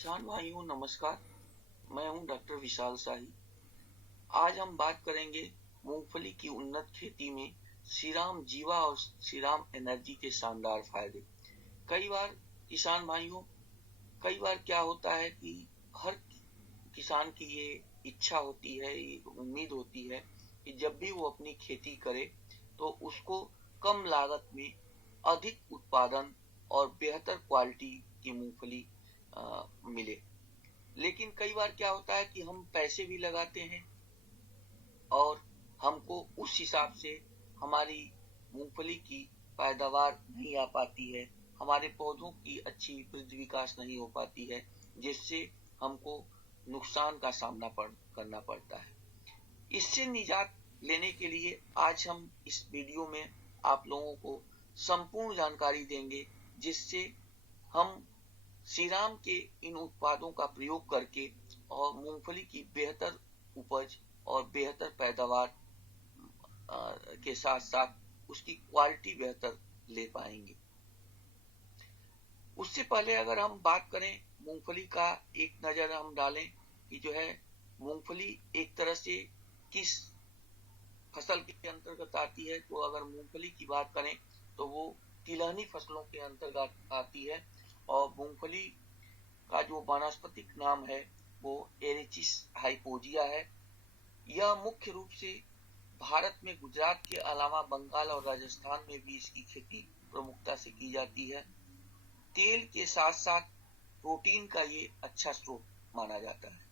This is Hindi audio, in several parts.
किसान भाइयों नमस्कार। मैं हूं डॉक्टर विशाल शाही। आज हम बात करेंगे मूंगफली की उन्नत खेती में श्रीराम जीवा और श्रीराम एनर्जी के शानदार फायदे। कई बार किसान भाइयों कई बार क्या होता है कि हर किसान की ये इच्छा होती है, ये उम्मीद होती है कि जब भी वो अपनी खेती करे तो उसको कम लागत में अधिक उत्पादन और बेहतर क्वालिटी की मूंगफली मिले। लेकिन कई बार क्या होता है कि हम पैसे भी लगाते हैं और हमको उस हिसाब से हमारी मूंगफली की पैदावार नहीं आ पाती है, हमारे पौधों की अच्छी वृद्धि विकास नहीं हो पाती है, जिससे हमको नुकसान का सामना करना पड़ता है। इससे निजात लेने के लिए आज हम इस वीडियो में आप लोगों को संपूर्ण जानकारी देंगे, जिससे हम श्रीराम के इन उत्पादों का प्रयोग करके और मूंगफली की बेहतर उपज और बेहतर पैदावार के साथ साथ उसकी क्वालिटी बेहतर ले पाएंगे। उससे पहले अगर हम बात करें मूंगफली का, एक नजर हम डालें कि जो है मूंगफली एक तरह से किस फसल के अंतर्गत आती है। तो अगर मूंगफली की बात करें तो वो तिलहनी फसलों के अंतर्गत आती है और मूंगफली का जो वानस्पतिक नाम है वो एरेचिस हाइपोजिया है। यह मुख्य रूप से भारत में गुजरात के अलावा बंगाल और राजस्थान में भी इसकी खेती प्रमुखता से की जाती है। तेल के साथ साथ प्रोटीन का ये अच्छा स्रोत माना जाता है।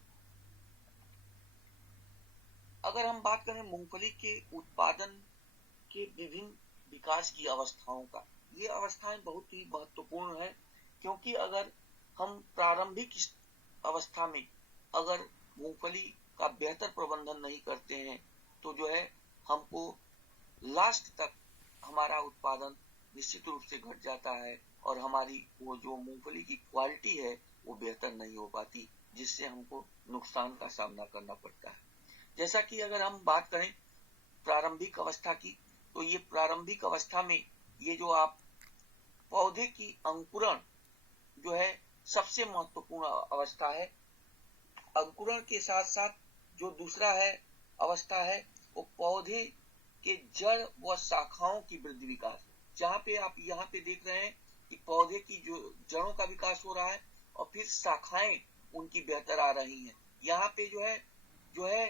अगर हम बात करें मूंगफली के उत्पादन के विभिन्न विकास की अवस्थाओं का, ये अवस्थाएं बहुत ही महत्वपूर्ण है, क्योंकि अगर हम प्रारंभिक अवस्था में अगर मूंगफली का बेहतर प्रबंधन नहीं करते हैं तो जो है हमको लास्ट तक हमारा उत्पादन निश्चित रूप से घट जाता है और हमारी वो जो मूंगफली की क्वालिटी है वो बेहतर नहीं हो पाती, जिससे हमको नुकसान का सामना करना पड़ता है। जैसा कि अगर हम बात करें प्रारंभिक अवस्था की, तो ये प्रारंभिक अवस्था में ये जो आप पौधे की अंकुरण जो है सबसे महत्वपूर्ण अवस्था है। अंकुरण के साथ साथ जो दूसरा है अवस्था है वो पौधे के जड़ व शाखाओं की वृद्धि विकास, जहाँ पे आप यहाँ पे देख रहे हैं कि पौधे की जो जड़ों का विकास हो रहा है और फिर शाखाएं उनकी बेहतर आ रही हैं। यहाँ पे जो है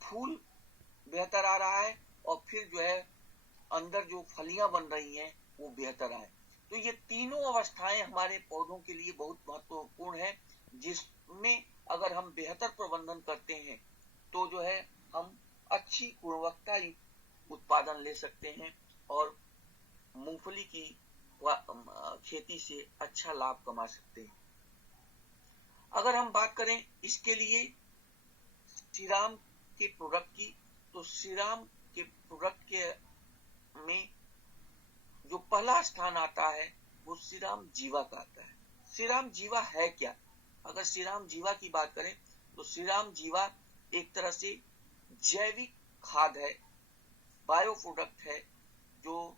फूल बेहतर आ रहा है और फिर जो है अंदर जो फलियां बन रही हैं वो बेहतर आए। तो ये तीनों अवस्थाएं हमारे पौधों के लिए बहुत महत्वपूर्ण है, जिसमें अगर हम बेहतर प्रबंधन करते हैं तो जो है हम अच्छी गुणवत्ता युक्त उत्पादन ले सकते हैं और मूंगफली की खेती से अच्छा लाभ कमा सकते हैं। अगर हम बात करें इसके लिए श्रीराम के प्रोडक्ट की, तो श्रीराम के प्रोडक्ट के में जो पहला स्थान आता है वो श्रीराम जीवा का आता है। श्रीराम जीवा है क्या? अगर श्रीराम जीवा की बात करें तो श्रीराम जीवा एक तरह से जैविक खाद है, बायो प्रोडक्ट है, जो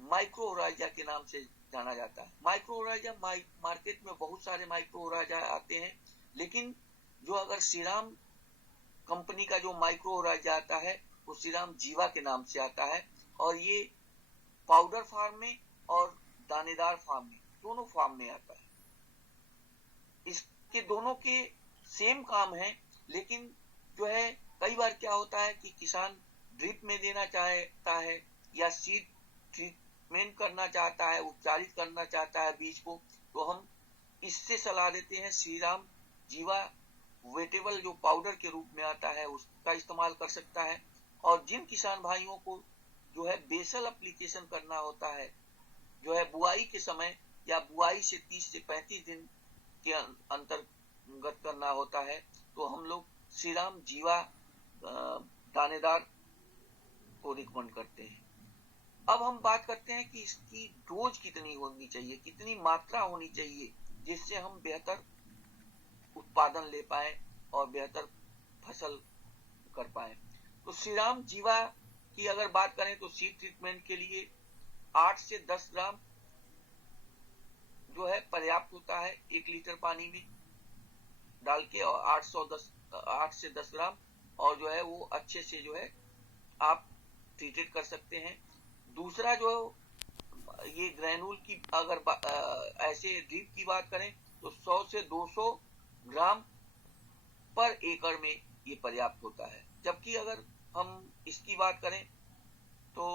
माइक्रोराइजा के नाम से जाना जाता है। माइक्रोराइजा मार्केट में बहुत सारे माइक्रोराइजा आते हैं, लेकिन जो अगर श्रीराम कंपनी का जो माइक्रोराइजा आता है वो श्रीराम जीवा के नाम से आता है और ये पाउडर फार्म में और दानेदार फार्म में, दोनों फार्म में आता है। इसके दोनों के सेम काम है, लेकिन जो है कई बार क्या होता है कि किसान ड्रिप में देना चाहता है या सीड ट्रीटमेंट करना चाहता है, उपचारित करना चाहता है बीज को, तो हम इससे सलाह देते हैं श्रीराम जीवा वेटेबल जो पाउडर के रूप में आता है उसका इस्तेमाल कर सकता है। और जिन किसान भाइयों को जो है बेसल एप्लीकेशन करना होता है, जो है बुआई के समय या बुआई से 30 से 35 दिन के अंतर्गत करना होता है, तो हम लोग श्रीराम जीवा दानेदार को रिकमेंड करते हैं। अब हम बात करते हैं कि इसकी डोज कितनी होनी चाहिए, कितनी मात्रा होनी चाहिए, जिससे हम बेहतर उत्पादन ले पाए और बेहतर फसल कर पाए। तो श्रीराम जीवा की अगर बात करें तो सीड ट्रीटमेंट के लिए 8 से 10 ग्राम जो है पर्याप्त होता है 1 लीटर पानी में। डाल के और 8 से 10 ग्राम, और जो है वो अच्छे से जो है आप ट्रीटेड कर सकते हैं। दूसरा जो ये ग्रेनुल की अगर ऐसे ड्रिप की बात करें तो 100 से 200 ग्राम पर एकड़ में ये पर्याप्त होता है। जबकि अगर हम इसकी बात करें तो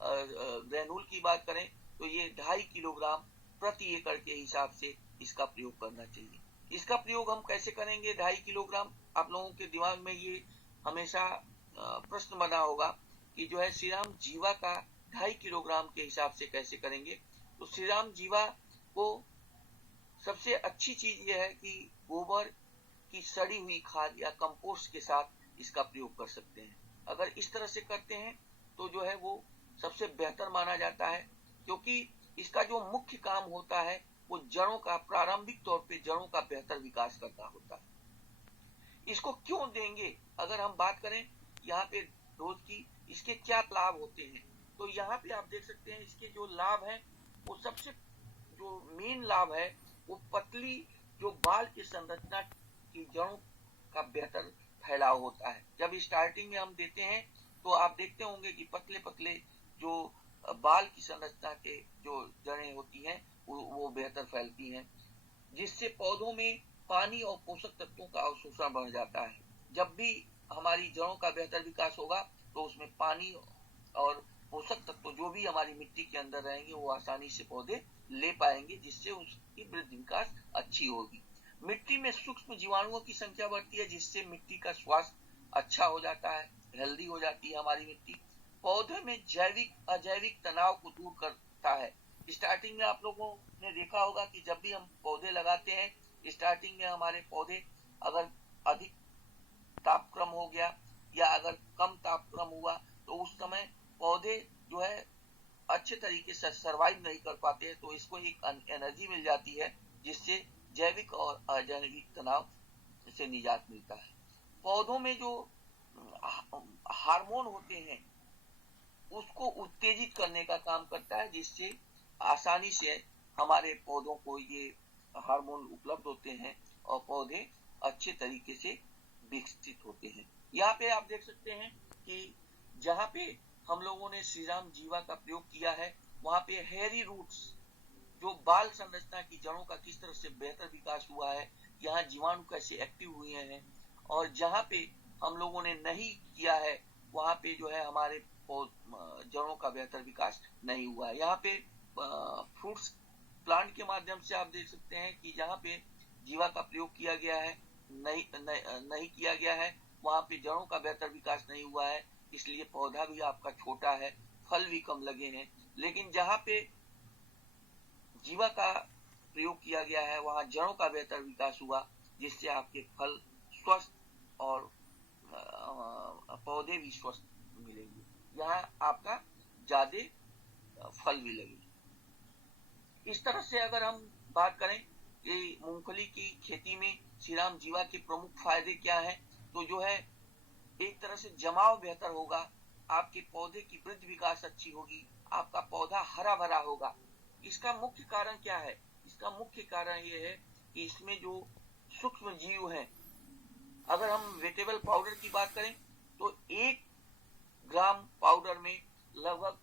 ग्रेनुल की बात करें तो ये 2.5 किलोग्राम प्रति एकड़ के हिसाब से इसका प्रयोग करना चाहिए। इसका प्रयोग हम कैसे करेंगे 2.5 किलोग्राम? आप लोगों के दिमाग में ये हमेशा प्रश्न बना होगा कि जो है श्रीराम जीवा का 2.5 किलोग्राम के हिसाब से कैसे करेंगे। तो श्रीराम जीवा को सबसे अच्छी चीज यह है कि गोबर की सड़ी हुई खाद या कंपोस्ट के साथ इसका प्रयोग कर सकते हैं। अगर इस तरह से करते हैं तो जो है वो सबसे बेहतर माना जाता है, क्योंकि इसका जो मुख्य काम होता है वो जड़ों का, प्रारंभिक तौर पे जड़ों का बेहतर विकास करना होता है। इसको क्यों देंगे? अगर हम बात करें यहाँ पे डोज की, इसके क्या लाभ होते हैं, तो यहाँ पे आप देख सकते हैं इसके जो लाभ हैं वो सबसे जो मेन लाभ है वो पतली जो बाल की संरचना की जड़ों का बेहतर फैलाव होता है। जब स्टार्टिंग में हम देते हैं तो आप देखते होंगे कि पतले पतले जो बाल की संरचना के जो जड़ें होती हैं वो बेहतर फैलती हैं, जिससे पौधों में पानी और पोषक तत्वों का अवशोषण बढ़ जाता है। जब भी हमारी जड़ों का बेहतर विकास होगा तो उसमें पानी और पोषक तत्व जो भी हमारी मिट्टी के अंदर रहेंगे वो आसानी से पौधे ले पाएंगे, जिससे उसकी वृद्धि विकास अच्छी होगी। मिट्टी में सूक्ष्म जीवाणुओं की संख्या बढ़ती है, जिससे मिट्टी का स्वास्थ्य अच्छा हो जाता है, हेल्दी हो जाती है हमारी मिट्टी। पौधे में जैविक अजैविक तनाव को दूर करता है। स्टार्टिंग में आप लोगों ने देखा होगा कि जब भी हम पौधे लगाते हैं, स्टार्टिंग में हमारे पौधे अगर अधिक तापक्रम हो गया या अगर कम तापक्रम हुआ तो उस समय पौधे जो है अच्छे तरीके से सरवाइव नहीं कर पाते हैं, तो इसको एक एनर्जी मिल जाती है जिससे जैविक और अजैविक तनाव से निजात मिलता है। पौधों में जो हार्मोन होते हैं उसको उत्तेजित करने का काम करता है, जिससे आसानी से हमारे पौधों को ये हार्मोन उपलब्ध होते हैं और पौधे अच्छे तरीके से विकसित होते हैं। यहाँ पे आप देख सकते हैं कि जहाँ पे हम लोगों ने श्रीराम जीवा का प्रयोग किया है वहाँ पे हेयरी रूट्स जो बाल संरचना की जड़ों का किस तरह से बेहतर विकास हुआ है, यहाँ जीवाणु कैसे एक्टिव हुए हैं, और जहाँ पे हम लोगों ने नहीं किया है वहाँ पे जो है हमारे जड़ों का बेहतर विकास नहीं हुआ है। यहाँ पे फ्रूट्स प्लांट के माध्यम से आप देख सकते हैं कि जहाँ पे जीवा का प्रयोग किया गया है नहीं किया गया है वहाँ पे जड़ों का बेहतर विकास नहीं हुआ है, इसलिए पौधा भी आपका छोटा है, फल भी कम लगे हैं। लेकिन जहाँ पे जीवा का प्रयोग किया गया है वहाँ जड़ों का बेहतर विकास हुआ, जिससे आपके फल स्वस्थ और पौधे भी स्वस्थ मिलेंगे, यहाँ आपका ज्यादा फल भी लगेगा। इस तरह से अगर हम बात करें कि मूंगफली की खेती में श्रीराम जीवा के प्रमुख फायदे क्या हैं, तो जो है एक तरह से जमाव बेहतर होगा, आपके पौधे की वृद्धि विकास अच्छी होगी, आपका पौधा हरा भरा होगा। इसका मुख्य कारण क्या है? इसका मुख्य कारण ये है कि इसमें जो सूक्ष्म जीव हैं, अगर हम वेटेबल पाउडर की बात करें तो 1 ग्राम पाउडर में लगभग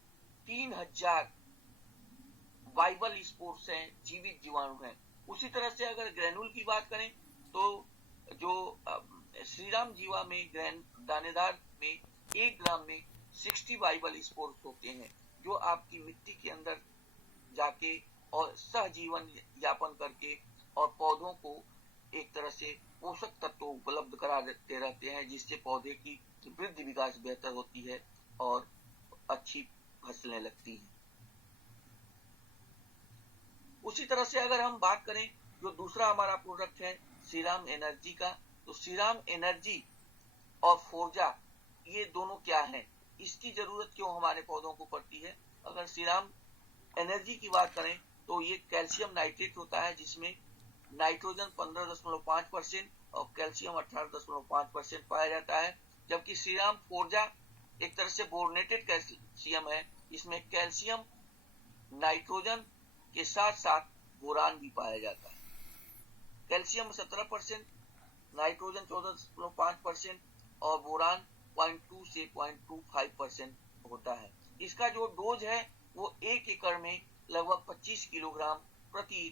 3000 वाइबल स्पोर्स हैं, जीवित जीवाणु हैं। उसी तरह से अगर ग्रेनुल की बात करें तो जो श्रीराम जीवा में दानेदार में 1 ग्राम में 60 वाइबल स्पोर्स होते हैं, जो आपकी मिट्टी के अंदर जाके और सहजीवन यापन करके और पौधों को एक तरह से पोषक तत्व उपलब्ध करा देते रहते हैं, जिससे पौधे की वृद्धि विकास बेहतर होती है और अच्छी फसलें लगती हैं। उसी तरह से अगर हम बात करें जो दूसरा हमारा प्रोडक्ट है श्रीराम एनर्जी का, तो श्रीराम एनर्जी और फोर्जा ये दोनों क्या हैं, इसकी जरूरत क्यों हमारे पौधों को पड़ती है? अगर श्रीराम एनर्जी की बात करें तो ये कैल्शियम नाइट्रेट होता है, जिसमें नाइट्रोजन 15.5% और कैल्शियम 18.5% पाया जाता है। जबकि श्रीराम फोर्जा एक तरह से बोर्नेटेड कैल्शियम है, इसमें कैल्शियम नाइट्रोजन के साथ साथ बोरान भी पाया जाता है। कैल्शियम 17% नाइट्रोजन 14.5% और बोरान 0.2 से 0.25% होता है। इसका जो डोज है वो 1 एकड़ में लगभग 25 किलोग्राम प्रति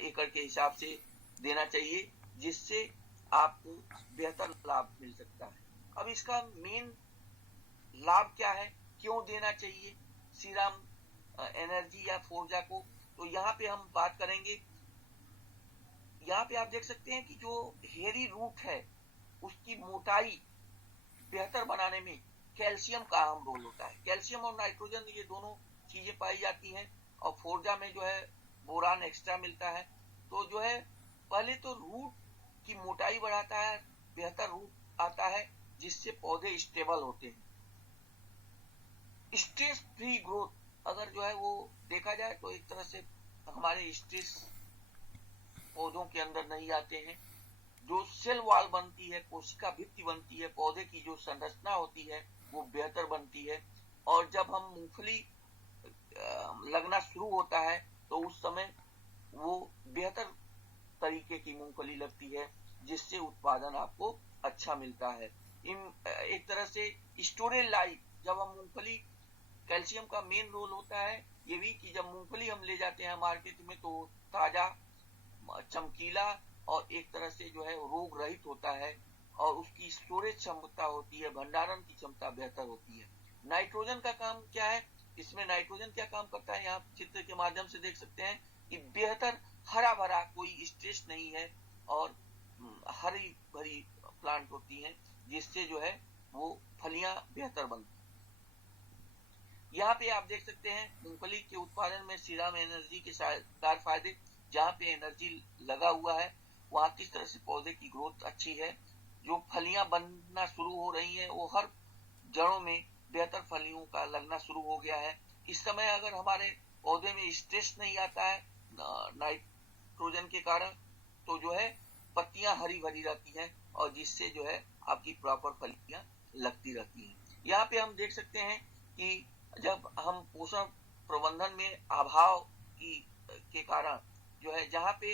एकड़ के हिसाब से देना चाहिए, जिससे आपको बेहतर लाभ मिल सकता है। अब इसका मेन लाभ क्या है, क्यों देना चाहिए सीराम एनर्जी या फोर्जा को, तो यहाँ पे हम बात करेंगे। यहाँ पे आप देख सकते हैं कि जो हेरी रूट है उसकी मोटाई बेहतर बनाने में कैल्शियम का अहम रोल होता है। कैल्शियम और नाइट्रोजन ये दोनों चीजें पाई जाती हैं और फोर्जा में जो है बोरान एक्स्ट्रा मिलता है। तो जो है पहले तो रूट की मोटाई बढ़ाता है, बेहतर रूट आता है, जिससे पौधे स्टेबल होते हैं। स्ट्रेस फ्री ग्रोथ अगर जो है वो देखा जाए तो एक तरह से हमारे स्ट्रेस पौधों के अंदर नहीं आते हैं। जो सेल वॉल बनती है, कोशिका भित्ति बनती है, पौधे की जो संरचना होती है वो बेहतर बनती है। और जब हम मूंगफली लगना शुरू होता है तो उस समय वो बेहतर तरीके की मूंगफली लगती है, जिससे उत्पादन आपको अच्छा मिलता है। एक तरह से स्टोरेज लाइफ, जब हम मूंगफली, कैल्शियम का मेन रोल होता है ये भी कि जब मूंगफली हम ले जाते हैं मार्केट में तो ताजा, चमकीला और एक तरह से जो है रोग रहित होता है और उसकी स्टोरेज क्षमता होती है, भंडारण की क्षमता बेहतर होती है। नाइट्रोजन का काम क्या है, इसमें नाइट्रोजन क्या काम करता है, यहाँ चित्र के माध्यम से देख सकते हैं कि बेहतर हरा भरा, कोई स्ट्रेस नहीं है और हरी भरी प्लांट होती है, जिससे जो है वो फलियां बेहतर बनती है। यहाँ पे आप देख सकते हैं मूंगफली के उत्पादन में सीराम एनर्जी के शानदार फायदे। जहाँ पे एनर्जी लगा हुआ है वहां किस तरह से पौधे की ग्रोथ अच्छी है, जो फलियां बनना शुरू हो रही हैं वो हर जड़ों में बेहतर फलियों का लगना शुरू हो गया है। इस समय अगर हमारे पौधे में स्ट्रेस नहीं आता है नाइट्रोजन के कारण, तो जो है पत्तियां हरी भरी रहती हैं और जिससे जो है आपकी प्रॉपर फलियां लगती रहती हैं। यहाँ पे हम देख सकते हैं कि जब हम पोषण प्रबंधन में अभाव के कारण जो है, जहाँ पे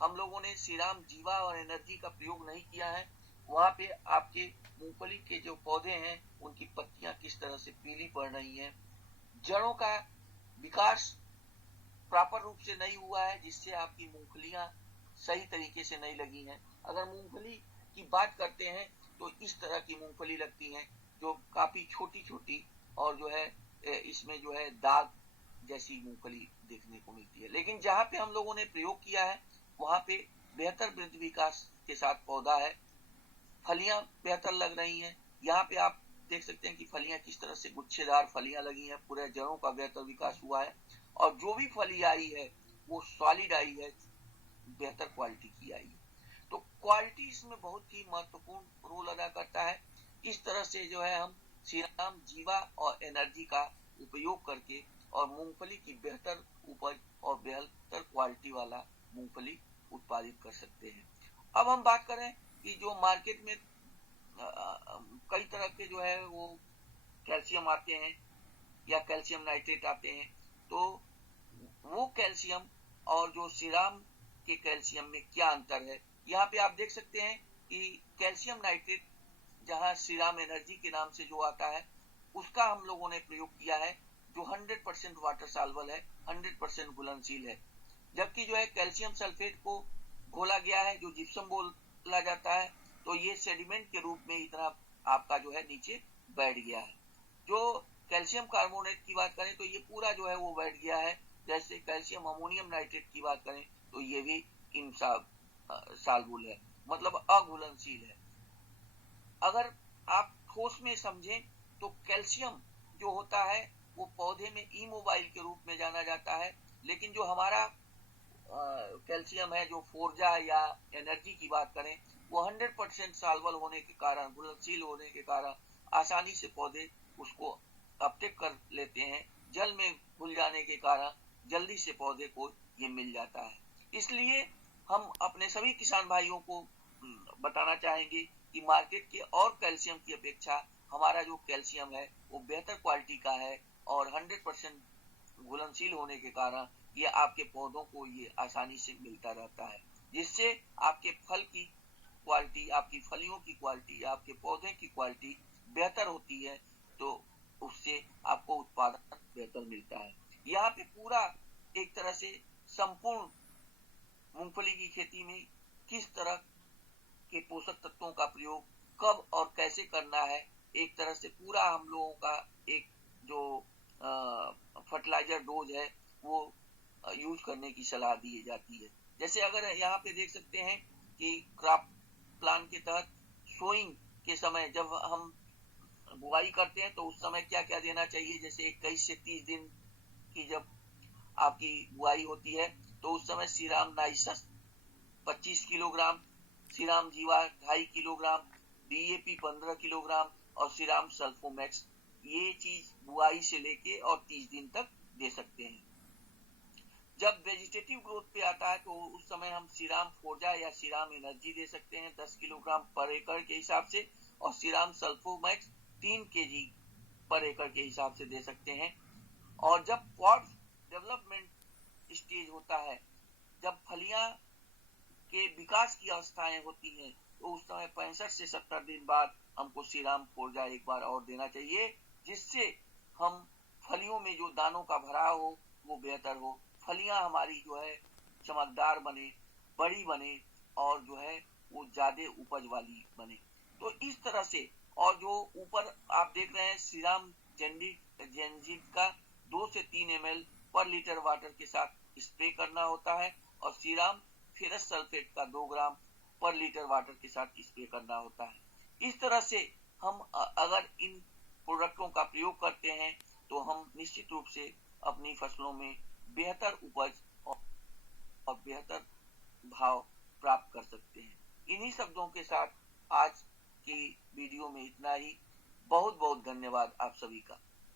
हम लोगों ने सीराम, जीवा और एनर्जी का प्रयोग नहीं किया है, वहां पे आपके मूंगफली के जो पौधे हैं उनकी पत्तियां किस तरह से पीली पड़ रही हैं, जड़ों का विकास प्रॉपर रूप से नहीं हुआ है, जिससे आपकी मूंगफलियां सही तरीके से नहीं लगी हैं। अगर मूंगफली की बात करते हैं तो इस तरह की मूंगफली लगती हैं जो काफी छोटी छोटी और जो है इसमें जो है दाग जैसी मूंगफली देखने को मिलती है। लेकिन जहाँ पे हम लोगों ने प्रयोग किया है वहां पे बेहतर वृद्धि विकास के साथ पौधा है, फलियां बेहतर लग रही हैं। यहाँ पे आप देख सकते हैं कि फलियां किस तरह से गुच्छेदार फलियां लगी हैं, पूरे जड़ों का बेहतर विकास हुआ है और जो भी फली आई है वो सॉलिड आई है, बेहतर क्वालिटी की आई है। तो क्वालिटी इसमें बहुत ही महत्वपूर्ण रोल अदा करता है। इस तरह से जो है हम सीराम, जीवा और एनर्जी का उपयोग करके और मूंगफली की बेहतर उपज और बेहतर क्वालिटी वाला मूंगफली उत्पादित कर सकते हैं। अब हम बात करें कि जो मार्केट में कई तरह के जो है वो कैल्शियम आते हैं या कैल्शियम नाइट्रेट आते हैं, तो वो कैल्शियम और जो सीराम के कैल्शियम में क्या अंतर है, यहाँ पे आप देख सकते हैं कि कैल्शियम नाइट्रेट जहाँ सीराम एनर्जी के नाम से जो आता है उसका हम लोगों ने प्रयोग किया है, जो 100% वाटर सॉल्युबल है, 100% घुलनशील है। जबकि जो है कैल्शियम सल्फेट को घोला गया है जो जिप्सम बोला जाता है, तो ये सेडिमेंट के रूप में इतना आपका जो है नीचे बैठ गया है। जो कैल्शियम कार्बोनेट की बात करें तो ये पूरा जो है वो बैठ गया है। जैसे कैल्शियम अमोनियम नाइट्रेट की बात करें तो ये भी इनसॉल्युबल है, मतलब अघुलनशील है। अगर आप ठोस में समझें तो कैल्शियम जो होता है वो पौधे में इमोबाइल के रूप में जाना जाता है, लेकिन जो हमारा कैल्शियम है, जो फोर्जा या एनर्जी की बात करें, वो 100% सॉल्युबल होने के कारण, घुलनशील होने के कारण आसानी से पौधे उसको अपटेक कर लेते हैं। जल में घुल जाने के कारण जल्दी से पौधे को ये मिल जाता है। इसलिए हम अपने सभी किसान भाइयों को बताना चाहेंगे कि मार्केट के और कैल्शियम की अपेक्षा हमारा जो कैल्शियम है वो बेहतर क्वालिटी का है और 100% घुलनशील होने के कारण ये आपके पौधों को ये आसानी से मिलता रहता है, जिससे आपके फल की क्वालिटी, आपकी फलियों की क्वालिटी, आपके पौधे की क्वालिटी बेहतर होती है तो उससे आपको उत्पादन बेहतर मिलता है। यहाँ पे पूरा एक तरह से संपूर्ण मूंगफली की खेती में किस तरह के पोषक तत्वों का प्रयोग कब और कैसे करना है, एक तरह से पूरा हम लोगों का एक जो फर्टिलाइजर डोज है वो यूज करने की सलाह दी जाती है। जैसे अगर यहाँ पे देख सकते हैं कि क्रॉप प्लान के तहत सोइंग के समय जब हम बुआई करते हैं तो उस समय क्या क्या देना चाहिए, जैसे 21 से 30 दिन की जब आपकी बुआई होती है तो उस समय श्रीराम नाइसस 25 किलोग्राम, श्रीराम जीवा 2.5 किलोग्राम, डीएपी 15 किलोग्राम और श्रीराम सल्फोमैक्स, ये चीज बुआई से लेके और 30 दिन तक दे सकते हैं। जब वेजिटेटिव ग्रोथ पे आता है तो उस समय हम श्रीराम फोर्जा या श्रीराम एनर्जी दे सकते हैं 10 किलोग्राम पर एकड़ के हिसाब से, और श्रीराम सल्फोमैक्स 3 केजी पर एकड़ के हिसाब से दे सकते हैं। और जब पॉड डेवलपमेंट स्टेज होता है, जब फलियां के विकास की अवस्थाएं होती हैं तो उस समय 65 से 70 दिन बाद हमको श्रीराम फोर्जा एक बार और देना चाहिए, जिससे हम फलियों में जो दानों का भराव हो वो बेहतर हो, फलियां हमारी जो है चमकदार बने, बड़ी बने और जो है वो ज्यादा उपज वाली बने। तो इस तरह से, और जो ऊपर आप देख रहे हैं श्रीराम जेंजिट का 2 से 3 ml पर लीटर वाटर के साथ स्प्रे करना होता है, और श्रीराम फेरस सल्फेट का 2 ग्राम पर लीटर वाटर के साथ स्प्रे करना होता है। इस तरह से हम अगर इन प्रोडक्टों का प्रयोग करते हैं तो हम निश्चित रूप से अपनी फसलों में बेहतर उपज और बेहतर भाव प्राप्त कर सकते हैं। इन्हीं शब्दों के साथ आज की वीडियो में इतना ही। बहुत बहुत धन्यवाद आप सभी का।